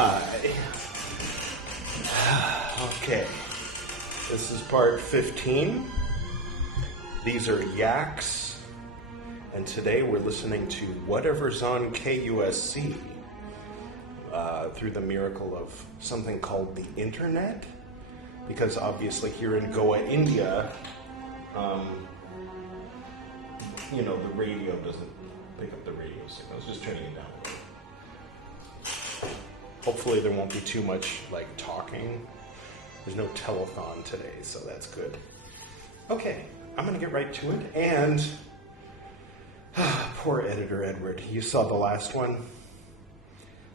Hi. Okay. This is part 15. These are yaks. And today we're listening to Whatever's on KUSC through the miracle of something called the internet. Because obviously here in Goa, India, the radio doesn't pick up the radio signals. Just turning it down a little. Hopefully there won't be too much talking. There's no telethon today, so that's good. Okay, I'm going to get right to it. And poor editor Edward, you saw the last one?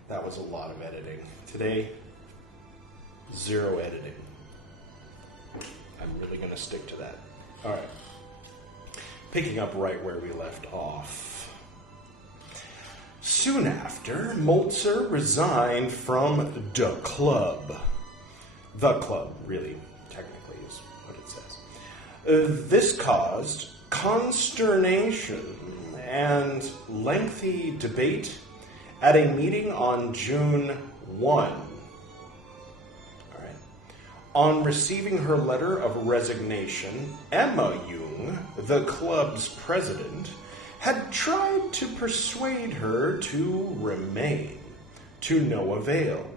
That was a lot of editing. Today, 0 editing. I'm really going to stick to that. All right. Picking up right where we left off. Soon after, Molzer resigned from the club. The club, really, technically, is what it says. This caused consternation and lengthy debate at a meeting on June 1. All right. On receiving her letter of resignation, Emma Jung, the club's president, had tried to persuade her to remain, to no avail.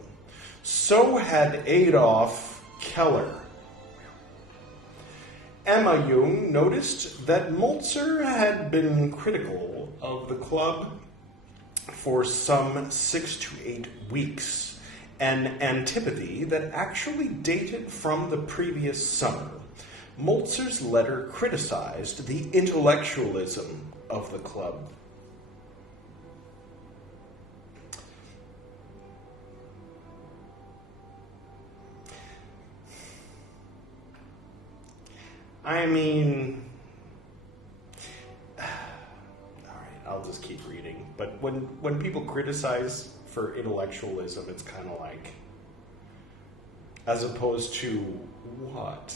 So had Adolf Keller. Emma Jung noticed that Molzer had been critical of the club for some 6 to 8 weeks, an antipathy that actually dated from the previous summer. Molzer's letter criticized the intellectualism of the club. I mean, all right, I'll just keep reading. But when people criticize for intellectualism, it's kind of like, as opposed to what?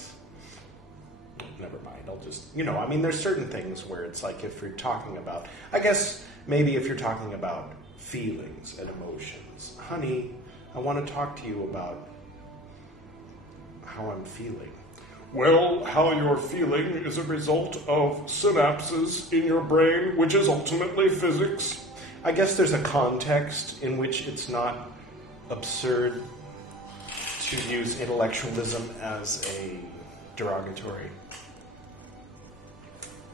Never mind, I'll just, there's certain things where it's like if you're talking about, I guess maybe if you're talking about feelings and emotions. Honey, I want to talk to you about how I'm feeling. Well, how you're feeling is a result of synapses in your brain, which is ultimately physics. I guess there's a context in which it's not absurd to use intellectualism as a derogatory.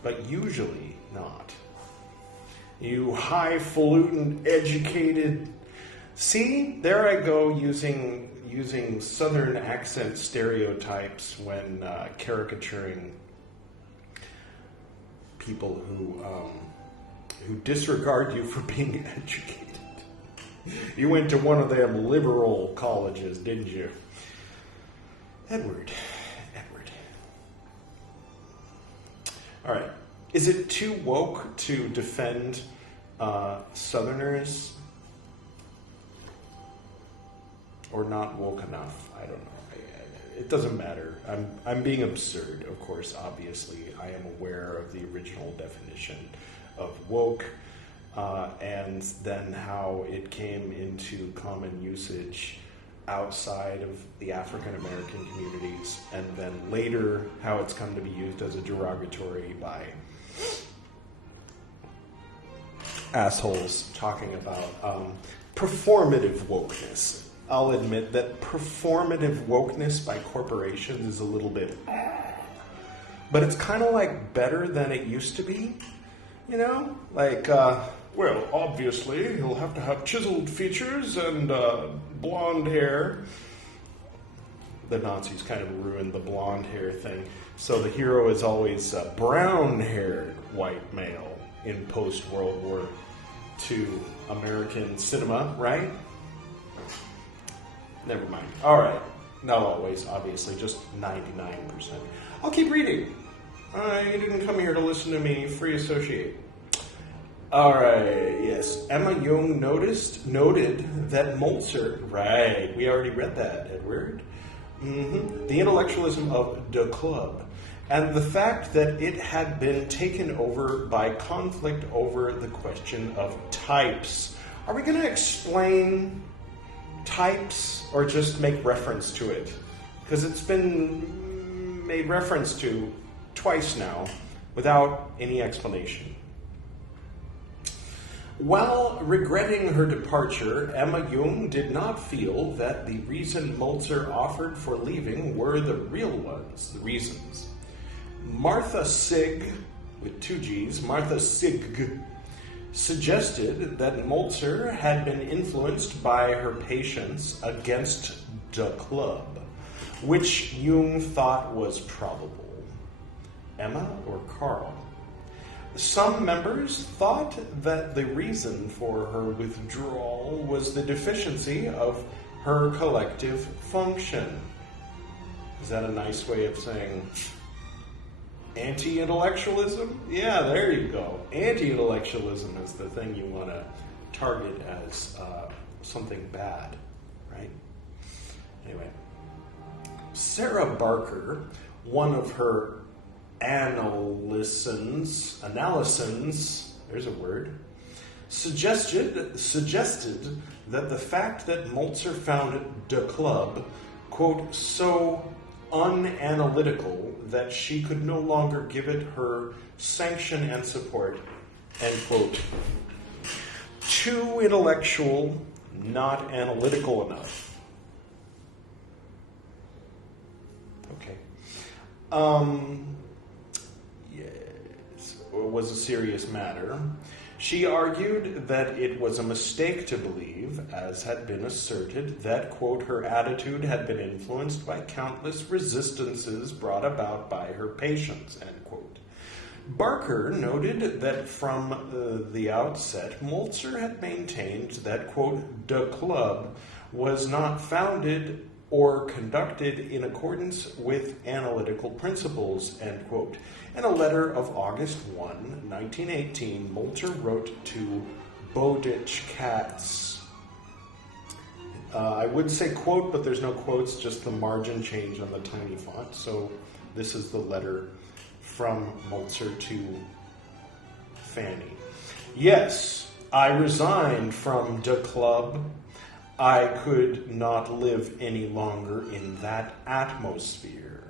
But usually not. You highfalutin, educated... See, there I go using Southern accent stereotypes when caricaturing people who disregard you for being educated. You went to one of them liberal colleges, didn't you? Edward. All right. Is it too woke to defend Southerners? Or not woke enough? I don't know. It doesn't matter. I'm being absurd, of course, obviously. I am aware of the original definition of woke and then how it came into common usage outside of the African American communities, and then later how it's come to be used as a derogatory by assholes talking about performative wokeness. I'll admit that performative wokeness by corporations is a little bit, but it's kind of better than it used to be, well, obviously he'll have to have chiseled features and blonde hair. The Nazis kind of ruined the blonde hair thing, so the hero is always a brown-haired white male in post-World War II American cinema, right? Never mind. All right. Not always, obviously, just 99%. I'll keep reading. You didn't come here to listen to me free associate. All right. Yes. Emma Jung noted that Molzer. Right. We already read that, Edward. The intellectualism of the club, and the fact that it had been taken over by conflict over the question of types. Are we going to explain types or just make reference to it? Because it's been made reference to twice now without any explanation. While regretting her departure, Emma Jung did not feel that the reason Moltzer offered for leaving were the real ones, the reasons. Martha Sig, with two G's, Martha Sig, suggested that Moltzer had been influenced by her patients against the club, which Jung thought was probable. Emma or Carl? Some members thought that the reason for her withdrawal was the deficiency of her collective function. Is that a nice way of saying anti-intellectualism? Yeah, there you go. Anti-intellectualism is the thing you want to target as something bad, right? Anyway, Sarah Barker, one of her analysons, there's a word, suggested that the fact that Moltzer found the club, quote, so unanalytical that she could no longer give it her sanction and support, end quote, too intellectual, not analytical enough. Okay. Yes, it was a serious matter. She argued that it was a mistake to believe, as had been asserted, that, quote, her attitude had been influenced by countless resistances brought about by her patients, end quote. Barker noted that from the outset, Moltzer had maintained that, quote, the club was not founded or conducted in accordance with analytical principles, end quote. In a letter of August 1, 1918, Moltzer wrote to Bowditch Katz. I would say quote, but there's no quotes, just the margin change on the tiny font. So this is the letter from Moltzer to Fanny. Yes, I resigned from the club. I could not live any longer in that atmosphere.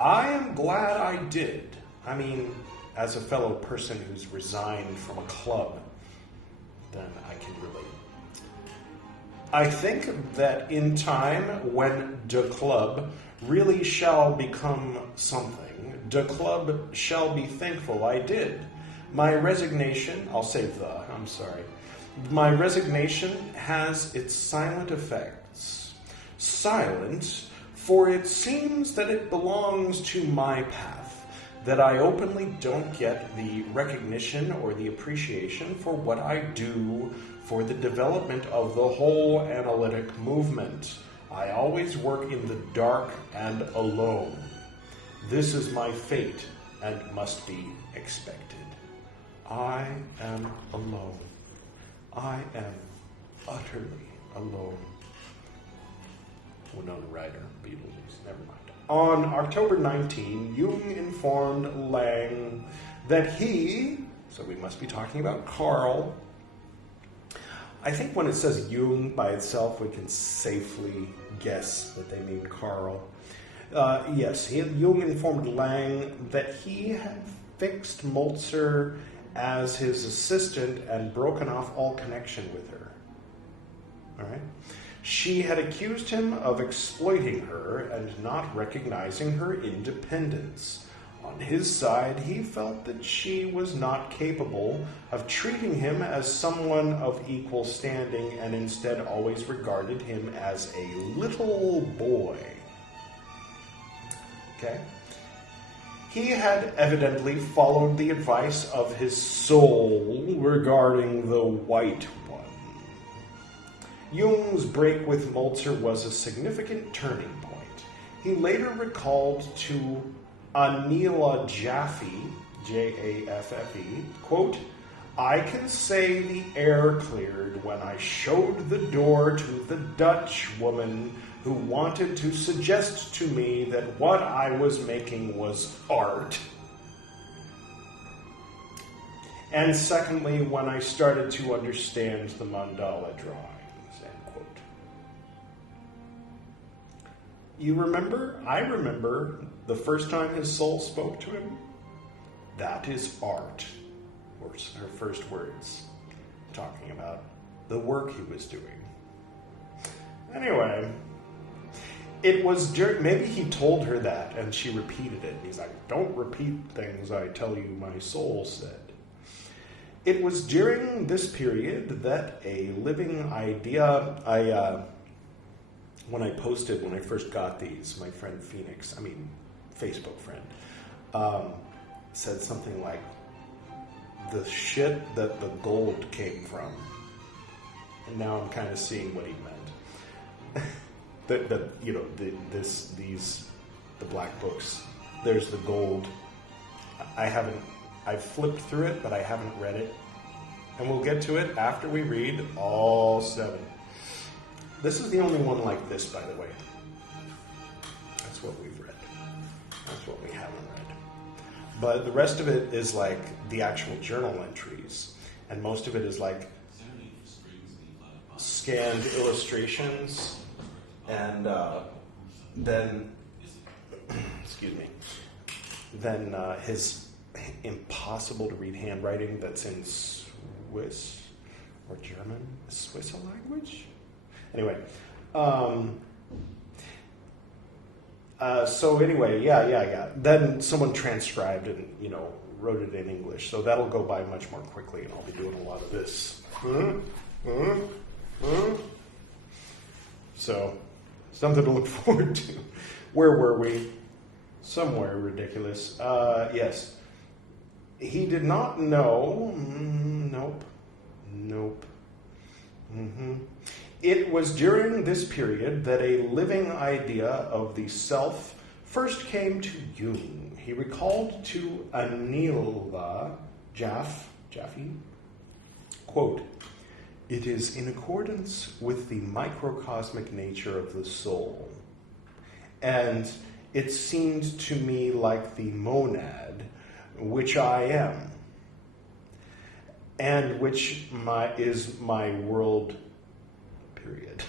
I am glad I did. I mean, as a fellow person who's resigned from a club, then I can relate. I think that in time, when the club really shall become something, the club shall be thankful I did. My resignation, my resignation has its silent effects. Silent, for it seems that it belongs to my path, that I openly don't get the recognition or the appreciation for what I do for the development of the whole analytic movement. I always work in the dark and alone. This is my fate and must be expected. I am alone. I am utterly alone. Winona Ryder, Beetlejuice, never mind. On October 19, Jung informed Lang that he, so we must be talking about Carl. I think when it says Jung by itself, we can safely guess that they mean Carl. Jung informed Lang that he had fixed Moltzer as his assistant and broken off all connection with her. All right? She had accused him of exploiting her and not recognizing her independence. On his side, he felt that she was not capable of treating him as someone of equal standing and instead always regarded him as a little boy. Okay? He had evidently followed the advice of his soul regarding the white one. Jung's break with Moltzer was a significant turning point. He later recalled to Anila Jaffe, Jaffe, quote, I can say the air cleared when I showed the door to the Dutch woman who wanted to suggest to me that what I was making was art. And secondly, when I started to understand the mandala drawings, end quote. You remember? I remember the first time his soul spoke to him. That is art, were her first words, talking about the work he was doing. Anyway, it was maybe he told her that and she repeated it. He's like, don't repeat things I tell you my soul said. It was during this period that a living idea, when I first got these, my friend Facebook friend, said something like, the shit that the gold came from. And now I'm kind of seeing what he meant. The black books. There's the gold. I've flipped through it, but I haven't read it. And we'll get to it after we read all 7. This is the only one like this, by the way. That's what we've read. That's what we haven't read. But the rest of it is like the actual journal entries. And most of it is like scanned illustrations. And then, then his impossible to read handwriting that's in Swiss or German. Is Swiss a language? Anyway, yeah. Then someone transcribed and, wrote it in English. So that'll go by much more quickly, and I'll be doing a lot of this. So, something to look forward to. Where were we? Somewhere ridiculous. Yes. He did not know. Nope. It was during this period that a living idea of the self first came to Jung. He recalled to Anila Jaffe, quote, "It is in accordance with the microcosmic nature of the soul, and it seemed to me like the monad, which I am, and which is my world, period.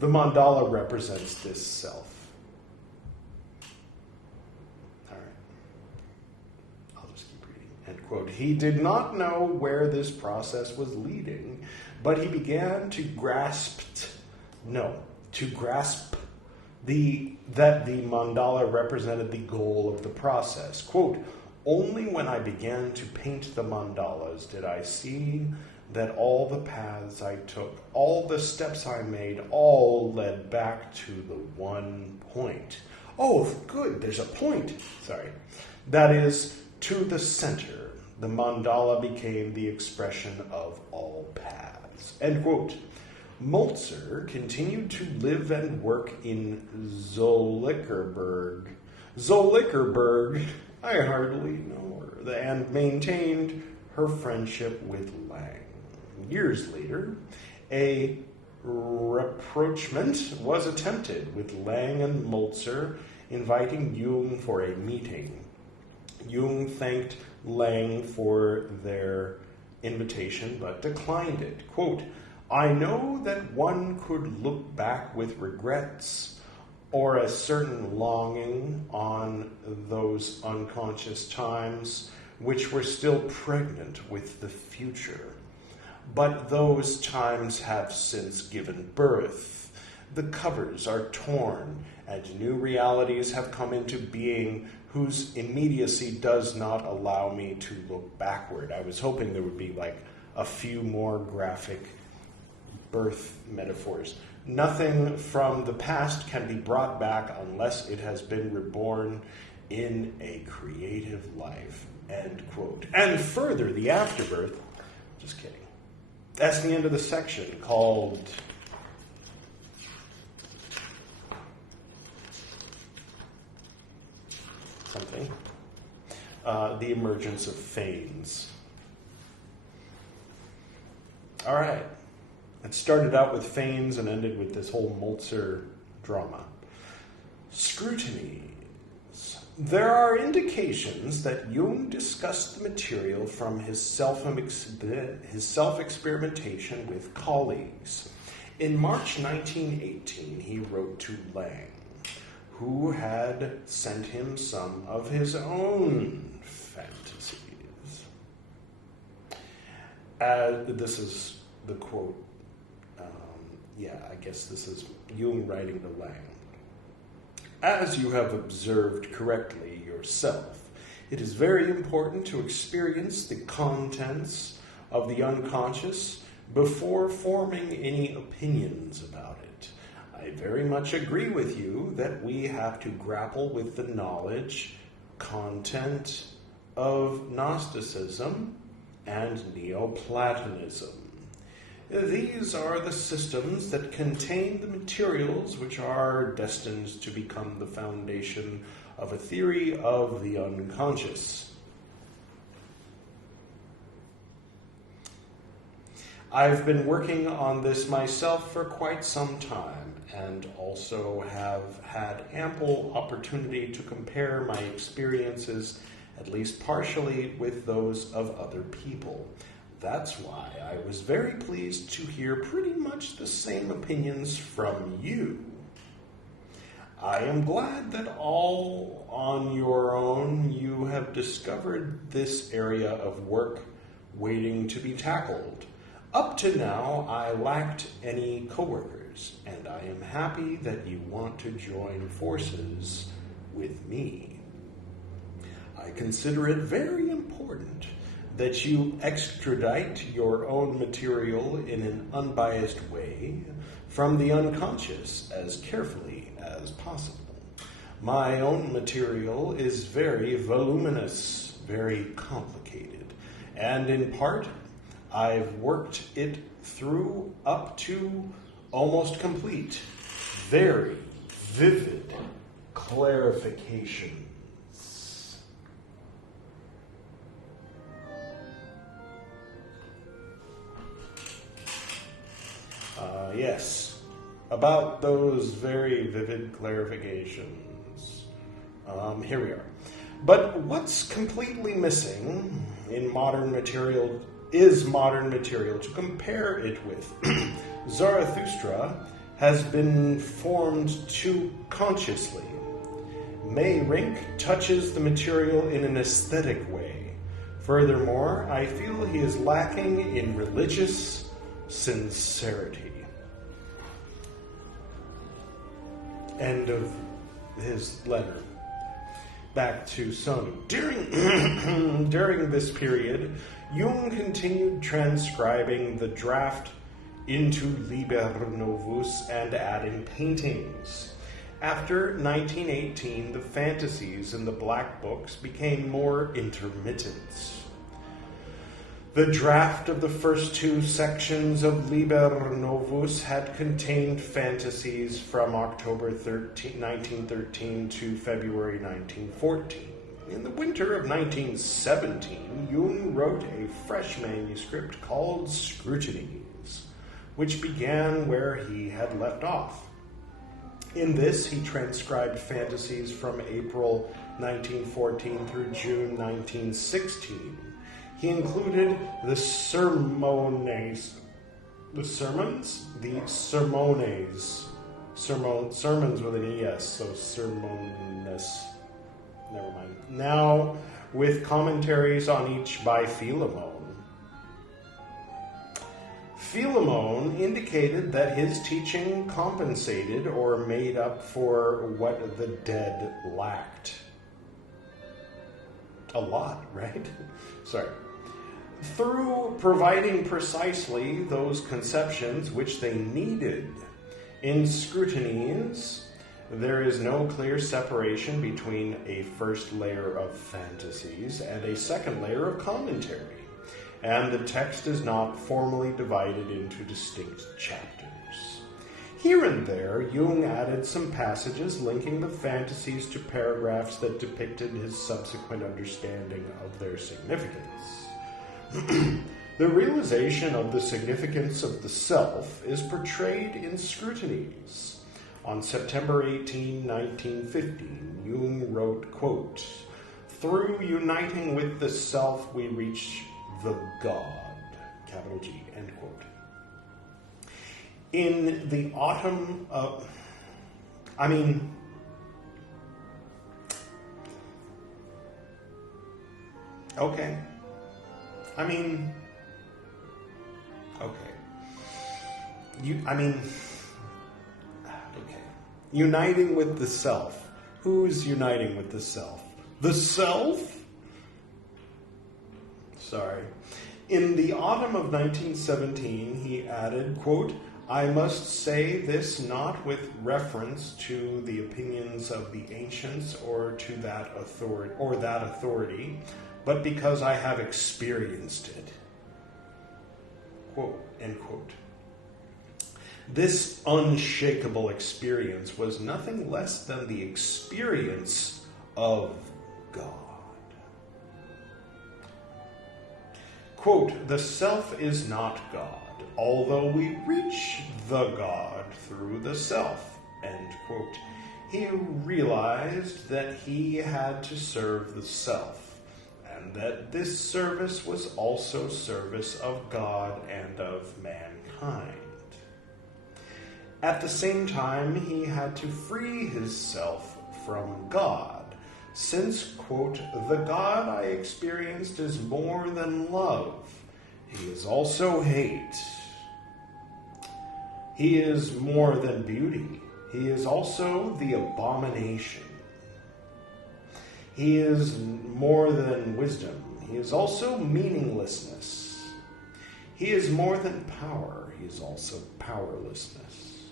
The mandala represents this self." All right. I'll just keep reading. End quote. He did not know where this process was leading, but he began to grasp that the mandala represented the goal of the process. Quote, "Only when I began to paint the mandalas did I see that all the paths I took, all the steps I made, all led back to the one point." Oh, good, there's a point. Sorry. That is, to the center. The mandala became the expression of all paths. End quote. Moltzer continued to live and work in Zollikerberg. I hardly know her, and maintained her friendship with Lang. Years later, a rapprochement was attempted, with Lang and Moltzer inviting Jung for a meeting. Jung thanked Lang for their invitation, but declined it. Quote, "I know that one could look back with regrets or a certain longing on those unconscious times which were still pregnant with the future. But those times have since given birth. The covers are torn, and new realities have come into being whose immediacy does not allow me to look backward." I was hoping there would be like a few more graphic birth metaphors. "Nothing from the past can be brought back unless it has been reborn in a creative life." End quote. And further, the afterbirth. Just kidding. That's the end of the section called something. The emergence of Fanes. All right. It started out with Fanes and ended with this whole Moltzer drama. Scrutinies. There are indications that Jung discussed the material from his self-experimentation with colleagues. In March 1918, he wrote to Lang, who had sent him some of his own fantasies. This is the quote. I guess this is Jung writing to Lang. As you have observed correctly yourself, it is very important to experience the contents of the unconscious before forming any opinions about it. I very much agree with you that we have to grapple with the knowledge, content of Gnosticism and Neoplatonism. These are the systems that contain the materials which are destined to become the foundation of a theory of the unconscious. I've been working on this myself for quite some time, and also have had ample opportunity to compare my experiences, at least partially, with those of other people. That's why I was very pleased to hear pretty much the same opinions from you. I am glad that all on your own you have discovered this area of work waiting to be tackled. Up to now, I lacked any coworkers, and I am happy that you want to join forces with me. I consider it very important that you extradite your own material in an unbiased way from the unconscious as carefully as possible. My own material is very voluminous, very complicated, and in part, I've worked it through up to almost complete, very vivid clarifications. Yes, about those very vivid clarifications. Here we are. But what's completely missing in modern material to compare it with. Zarathustra has been formed too consciously. Meyrink touches the material in an aesthetic way. Furthermore, I feel he is lacking in religious sincerity. End of his letter. Back to Sonu. During this period, Jung continued transcribing the draft into Liber Novus and adding paintings. After 1918, the fantasies in the Black Books became more intermittent. The draft of the first two sections of Liber Novus had contained fantasies from October 1913 to February 1914. In the winter of 1917, Jung wrote a fresh manuscript called Scrutinies, which began where he had left off. In this, he transcribed fantasies from April 1914 through June 1916. He included the sermons with an ES, so sermones. Never mind. Now, with commentaries on each by Philemon. Philemon indicated that his teaching compensated or made up for what the dead lacked. A lot, right? Sorry. Through providing precisely those conceptions which they needed. In Scrutinies, there is no clear separation between a first layer of fantasies and a second layer of commentary, and the text is not formally divided into distinct chapters. Here and there, Jung added some passages linking the fantasies to paragraphs that depicted his subsequent understanding of their significance. The realization of the significance of the self is portrayed in Scrutinies. On September 18, 1915, Jung wrote, quote, "Through uniting with the self, we reach the God," capital G, end quote. In the autumn of Okay. I mean, okay. Okay. Uniting with the self. Who's uniting with the self? The self? Sorry. In the autumn of 1917, he added, quote, I must say this not with reference to the opinions of the ancients or to that authority, but because I have experienced it. Quote, end quote. This unshakable experience was nothing less than the experience of God. Quote, the self is not God, although we reach the God through the self, end quote. He realized that he had to serve the self, and that this service was also service of God and of mankind. At the same time, he had to free his self from God, since, quote, the God I experienced is more than love. He is also hate. He is more than beauty. He is also the abomination. He is more than wisdom. He is also meaninglessness. He is more than power. He is also powerlessness.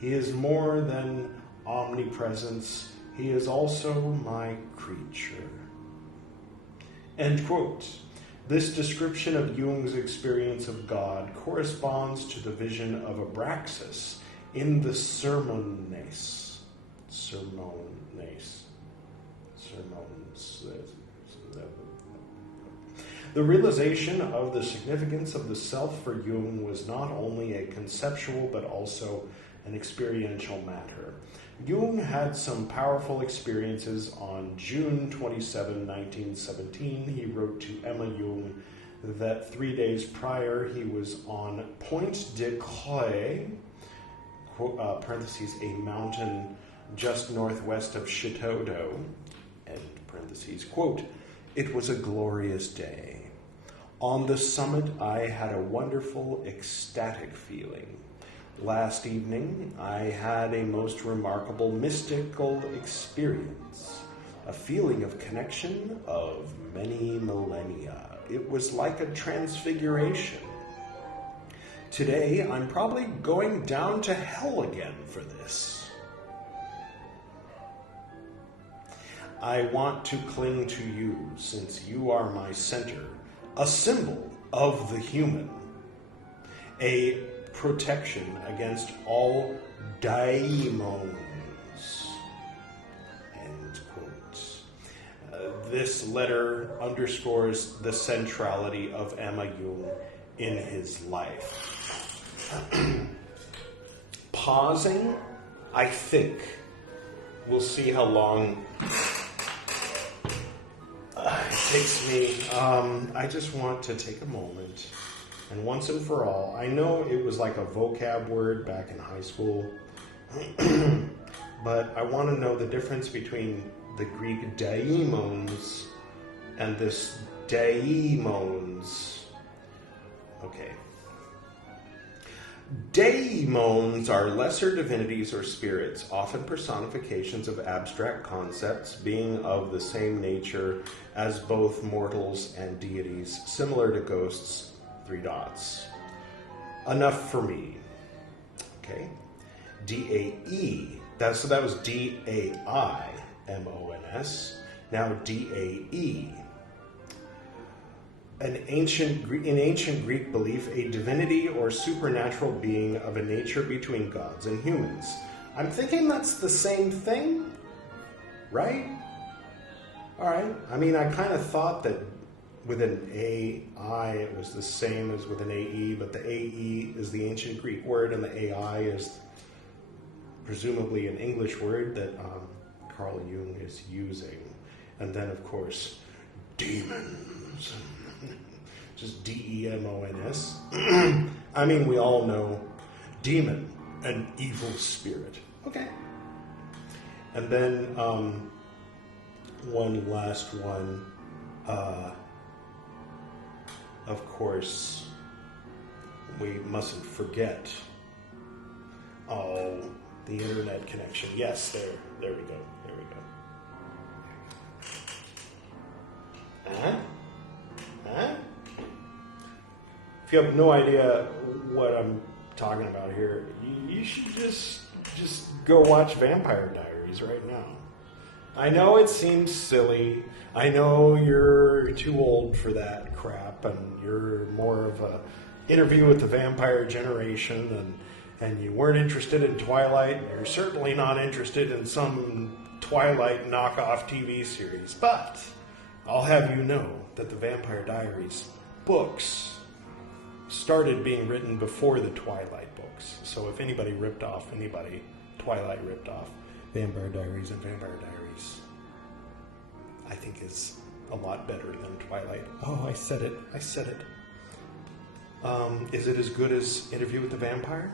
He is more than omnipresence. He is also my creature. End quote. This description of Jung's experience of God corresponds to the vision of Abraxas in the Sermones. The realization of the significance of the self for Jung was not only a conceptual but also an experiential matter. Jung had some powerful experiences. On June 27, 1917, he wrote to Emma Jung that 3 days prior he was on Pointe de Croix, parentheses, a mountain just northwest of Château, end parentheses, quote, it was a glorious day. On the summit I had a wonderful, ecstatic feeling. Last evening, I had a most remarkable mystical experience, a feeling of connection of many millennia. It was like a transfiguration. Today, I'm probably going down to hell again for this. I want to cling to you, since you are my center, a symbol of the human, a protection against all Daimons. End quote. This letter underscores the centrality of Emma Jung in his life. Pausing, I think, we'll see how long it takes me. I just want to take a moment. And once and for all, I know it was like a vocab word back in high school, but I want to know the difference between the Greek daimons and this daimons. Okay. Daimons are lesser divinities or spirits, often personifications of abstract concepts, being of the same nature as both mortals and deities, similar to ghosts. 3 dots. Enough for me. Okay. D-A-E. So that was D-A-I-M-O-N-S. Now D-A-E. In ancient Greek belief, a divinity or supernatural being of a nature between gods and humans. I'm thinking that's the same thing, right? All right. I mean, I kind of thought that with an A-I, it was the same as with an A-E, but the A-E is the ancient Greek word, and the A-I is presumably an English word that Carl Jung is using. And then, of course, demons. Just D-E-M-O-N-S. I mean, we all know demon, an evil spirit. Okay. And then one last one. of course, we mustn't forget. Oh, the internet connection. Yes, there we go. There we go. Huh? If you have no idea what I'm talking about here, you should just go watch Vampire Diaries right now. I know it seems silly. I know you're too old for that crap, and you're more of a Interview with the Vampire Generation, and you weren't interested in Twilight, and you're certainly not interested in some Twilight knockoff TV series. But I'll have you know that the Vampire Diaries books started being written before the Twilight books. So if anybody ripped off anybody, Twilight ripped off Vampire Diaries, and Vampire Diaries, I think, is a lot better than Twilight. Oh, I said it. Is it as good as Interview with the Vampire?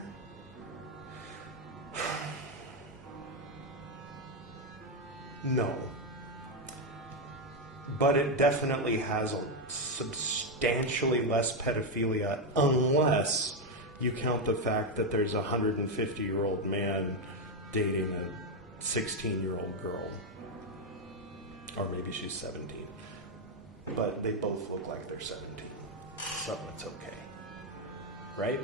No. But it definitely has a substantially less pedophilia, unless you count the fact that there's a 150-year-old man dating a 16-year-old girl. Or maybe she's 17. But they both look like they're 17. So it's okay. Right?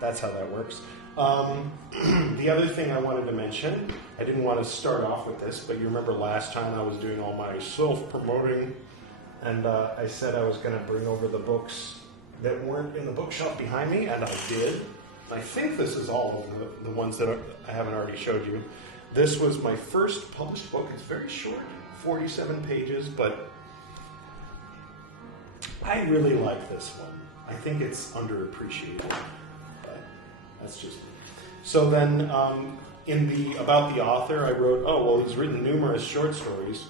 That's how that works. The other thing I wanted to mention, I didn't want to start off with this, but you remember last time I was doing all my self-promoting, and I said I was going to bring over the books that weren't in the bookshelf behind me, and I did. I think this is all of the ones that I haven't already showed you. This was my first published book. It's very short, 47 pages, but I really like this one. I think it's underappreciated, but that's just me. So then, about the author, I wrote, he's written numerous short stories,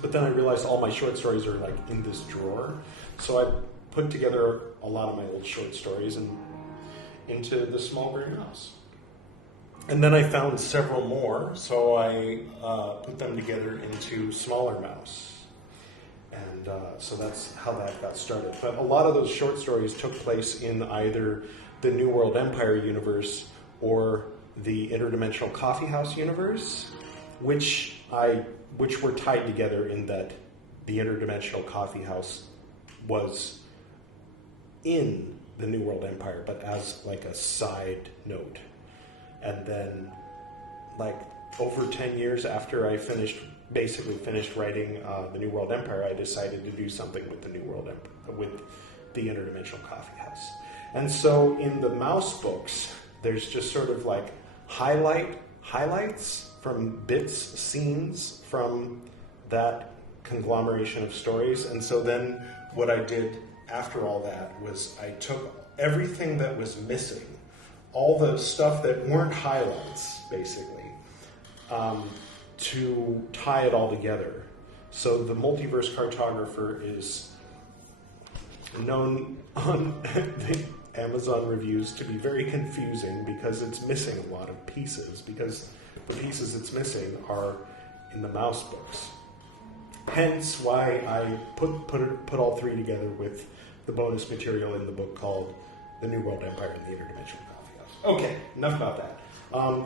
but then I realized all my short stories are like in this drawer. So I put together a lot of my old short stories and into the Small Gray Mouse. And then I found several more, so I put them together into Smaller Mouse. And so that's how that got started. But a lot of those short stories took place in either the New World Empire universe or the Interdimensional Coffeehouse universe, which were tied together in that the Interdimensional Coffeehouse was in the New World Empire, but as like a side note. And then, like, over 10 years after I finished writing the New World Empire, I decided to do something with the New World Empire, with the Interdimensional Coffeehouse. And so in the mouse books, there's just sort of like highlights from bits, scenes from that conglomeration of stories. And so then what I did after all that was I took everything that was missing, all the stuff that weren't highlights, basically, to tie it all together. So the multiverse cartographer is known on the Amazon reviews to be very confusing because it's missing a lot of pieces, because the pieces it's missing are in the mouse books. Hence why I put all three together with the bonus material in the book called The New World Empire and the Interdimensional Coffeehouse. Okay, enough about that.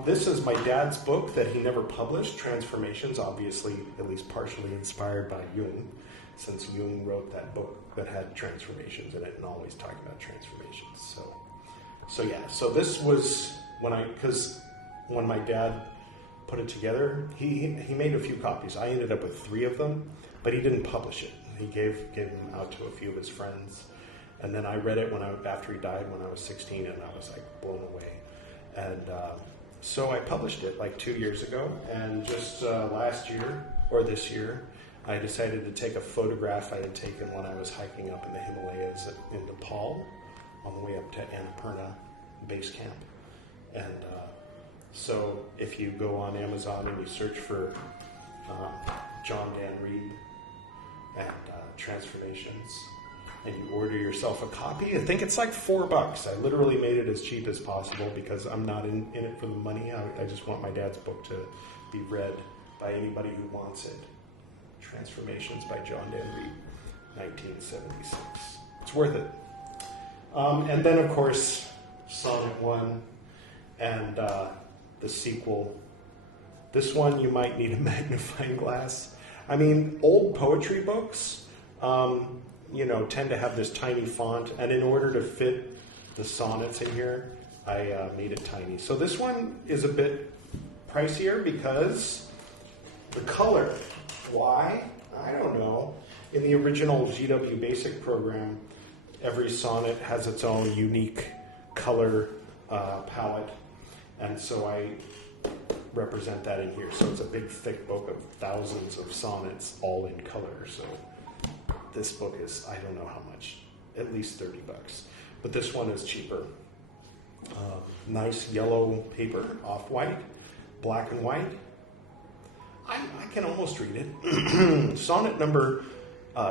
This is my dad's book that he never published, Transformations, obviously at least partially inspired by Jung, since Jung wrote that book that had transformations in it and always talked about transformations. So this was because when my dad put it together, he made a few copies. I ended up with 3 of them, but he didn't publish it. He gave them out to a few of his friends. And then I read it after he died when I was 16, and I was like blown away. And so I published it like 2 years ago, and just this year, I decided to take a photograph I had taken when I was hiking up in the Himalayas in Nepal, on the way up to Annapurna Base Camp. And so if you go on Amazon and you search for John Dan Reed and Transformations, and you order yourself a copy, I think it's like $4. I literally made it as cheap as possible because I'm not in it for the money. I just want my dad's book to be read by anybody who wants it. Transformations by John Dan Reed, 1976. It's worth it. And then, of course, Sonnet 1 and the sequel. This one, you might need a magnifying glass. I mean, old poetry books, tend to have this tiny font, and in order to fit the sonnets in here, I made it tiny. So this one is a bit pricier because the color. Why? I don't know. In the original GW Basic program, every sonnet has its own unique color palette, and so I represent that in here. So it's a big, thick book of thousands of sonnets, all in color. So this book is, I don't know how much, at least $30. But this one is cheaper. Nice yellow paper, off-white, black and white. I can almost read it. Sonnet number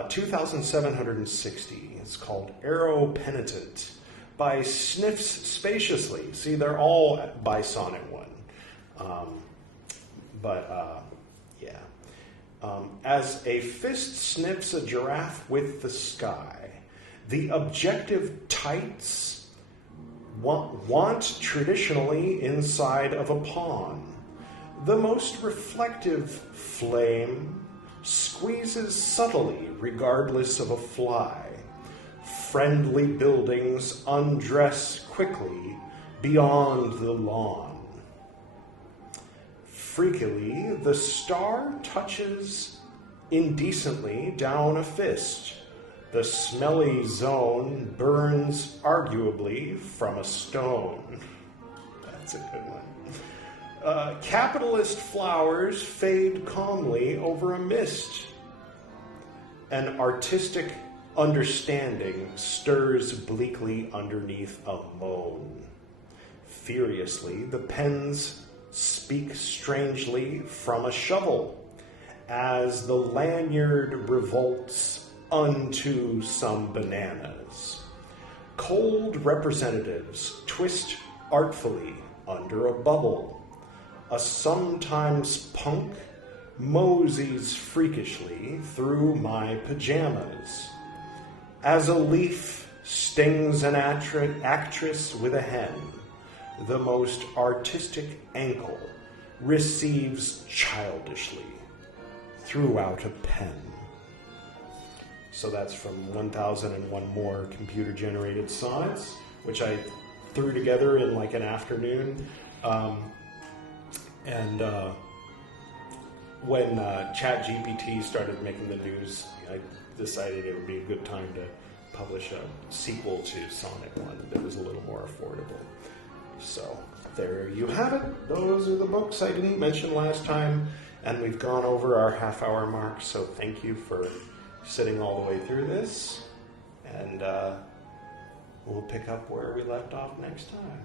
2760. It's called Arrow Penitent by Sniffs Spaciously. See, they're all by Sonnet 1. As a fist sniffs a giraffe with the sky, the objective tights want traditionally inside of a pawn. The most reflective flame squeezes subtly regardless of a fly. Friendly buildings undress quickly beyond the lawn. Freakily, the star touches indecently down a fist. The smelly zone burns arguably from a stone. That's a good one. Capitalist flowers fade calmly over a mist. An artistic understanding stirs bleakly underneath a moan. Furiously, the pens speak strangely from a shovel as the lanyard revolts unto some bananas. Cold representatives twist artfully under a bubble. A sometimes punk moseys freakishly through my pajamas. As a leaf stings an actress with a hen, the most artistic ankle receives childishly throughout a pen. So that's from 1001 More computer-generated sonnets, which I threw together in like an afternoon. When ChatGPT started making the news, I decided it would be a good time to publish a sequel to Sonnet 1 that was a little more affordable. So there you have it. Those are the books I didn't mention last time, and we've gone over our half-hour mark, so thank you for sitting all the way through this, and we'll pick up where we left off next time.